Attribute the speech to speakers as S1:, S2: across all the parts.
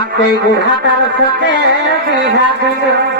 S1: আপনি বুড়াটার সাথে বিঘা দিল।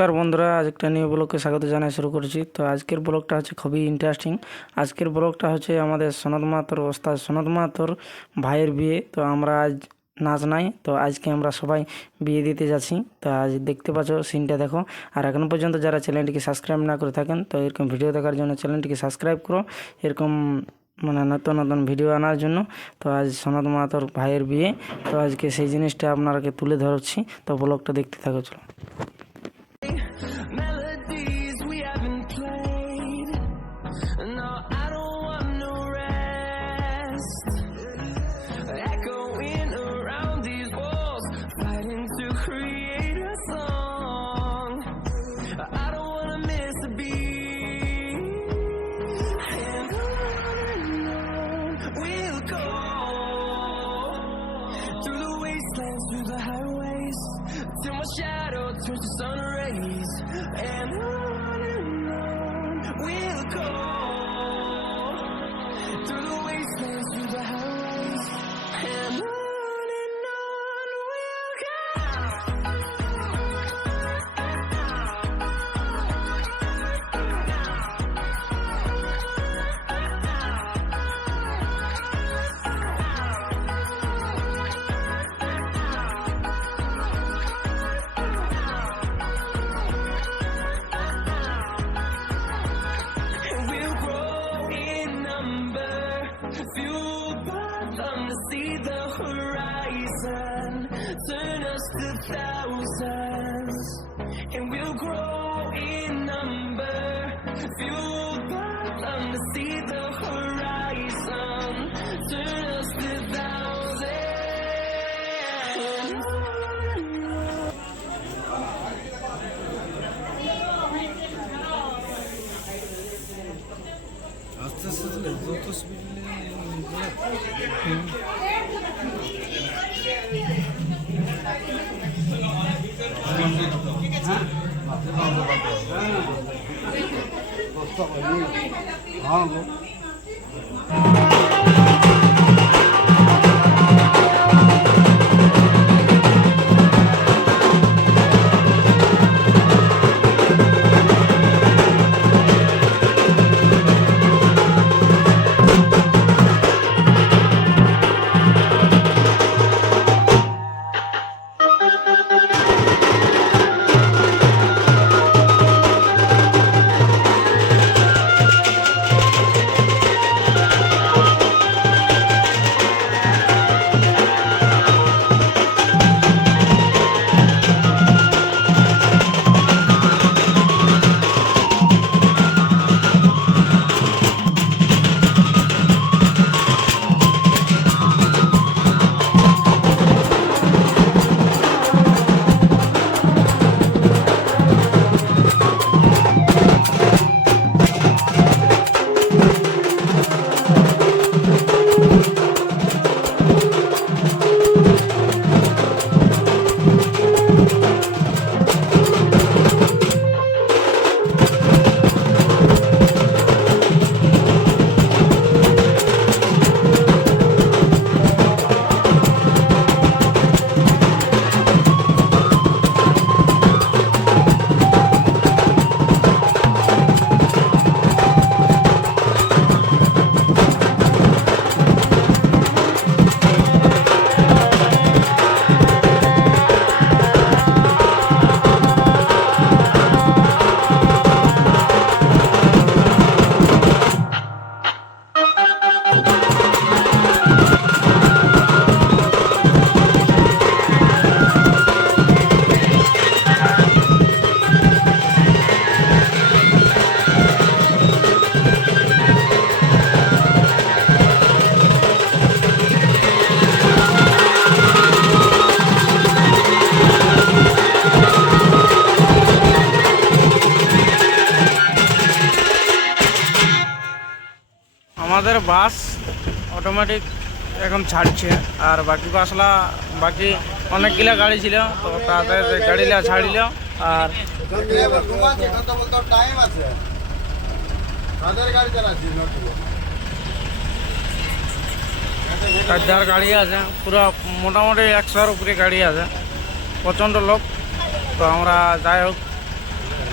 S2: নমস্কার বন্ধুরা, আজ একটা নিউ ব্লগকে স্বাগত জানাই, শুরু করছি। তো আজকের ব্লগটা হচ্ছে খুবই ইন্টারেস্টিং আজকের ব্লগটা হচ্ছে আমাদের সনদ মাতর ওস্তাদ সনদ মাতর ভাইয়ের বিয়ে। তো আমরা আজ নাচ নাই, তো আজকে আমরা সবাই বিয়ে দিতে যাচ্ছি। তো আজ দেখতে পাচ্ছ সিনটা দেখো। আর এখন পর্যন্ত যারা চ্যানেলটিকে সাবস্ক্রাইব না করে থাকেন, তো এরকম ভিডিও দেখার জন্য চ্যানেলটিকে সাবস্ক্রাইব করো। এরকম মানে নতুন নতুন ভিডিও আনার জন্য। তো আজ সনদ মাতর ভাইয়ের বিয়ে। তো আজকে সেই জিনিসটা আপনারাকে তুলে ধরছি। তো ব্লগটা দেখতে থাকো, চলো।
S3: catch the sun rays
S1: bus automatic এখন ছাড়ছে। আর বাকি বাসলা, বাকি অনেকগুলা গাড়ি ছিল, তো তাদের গাড়িলা ছাড়িল। আর ধার গাড়ি আছে, পুরো মোটামুটি একশোর উপরে গাড়ি আছে। প্রচণ্ড লোক। তো আমরা যাই হোক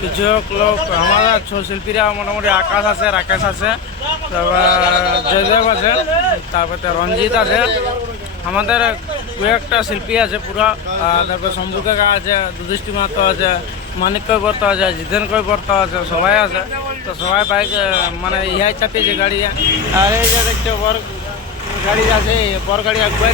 S1: কিছু লোক, আমাদের ছৌ শিল্পীরা মোটামুটি আকাশ আছে রাকেশ আছে। তারপর জয়দেব আছে, তারপরে রঞ্জিত আছে। আমাদের দু একটা শিল্পী আছে পুরো তারপর শম্ভু কাকা আছে দুদৃষ্টি মাহাতো আছে, মানিক কৈবর্ত আছে, জিতেন কৈবর্ত আছে, সবাই আছে। তো সবাই বাইক মানে ইহাই চাপিয়েছে গাড়ি। আর এই যে দেখছ, বর গাড়ি আছে, বর গাড়ি আগুয়াই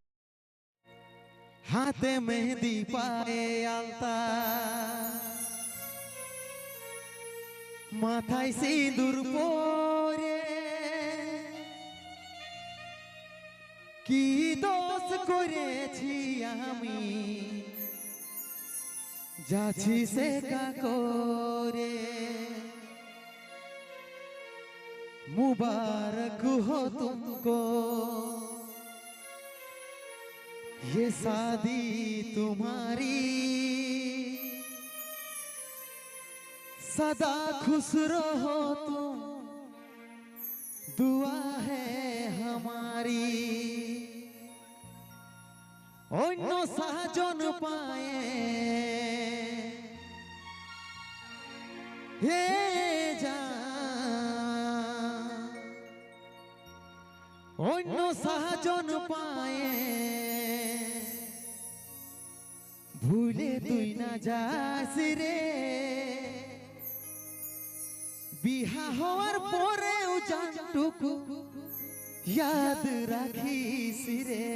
S4: হাতে মেহেদি পায়ে আলতা। মাথায় সিঁদুর পরে কি দোষ করেছি আমি? যাচ্ছি সে করে। মুবারক হো তুমি ये शादी तुम्हारी सदा खुश रहो तुम दुआ है हमारी অন্য সাজন পায়ে হে যা অন্য সাজন পায়ে ভুলে তুই না যাস রে। বিহা হওয়ার পরেও জানটুকু ইয়াদ রাখিস রে।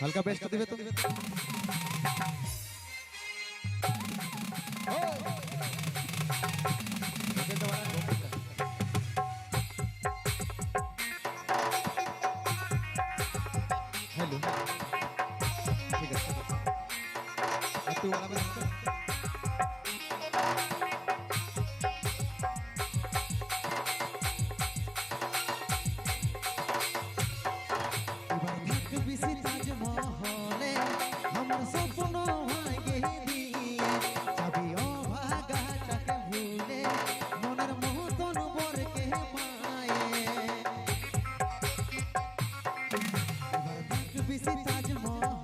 S4: হালকা বেস্ট দিবে তো। হ্যালো ঠিক আছে।
S2: 他就模。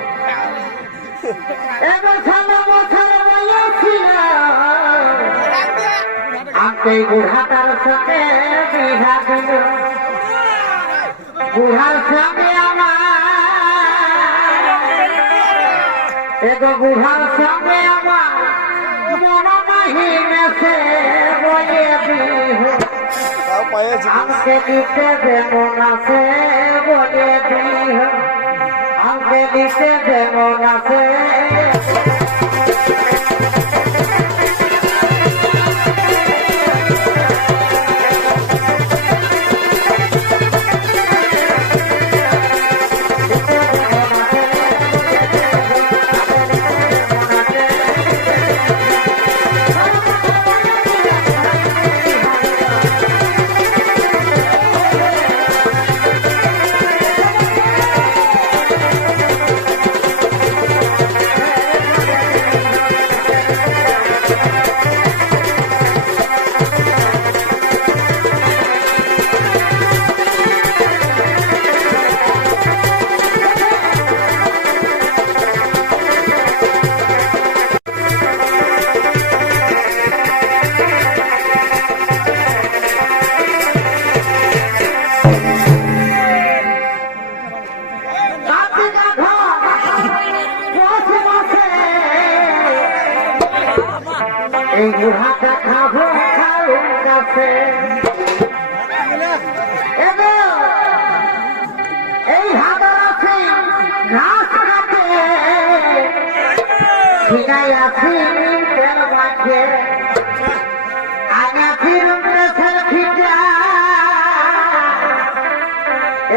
S2: এবছর বছর বয়সিল আমাকে বুড়া তার সঙ্গে বিহা দিল বুড়ার সঙ্গে আমার এগো বুড়ার সঙ্গে আমার মন নাহি মেসে বলে দিহ আমাকে দিতে যেমন আছে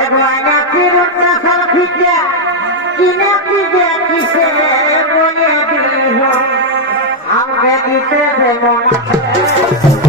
S2: এগোয়না ফিরুতা সালফিকিয়া কিনা পিজে কিসে বলে দিল। আমরে দিতে দেব না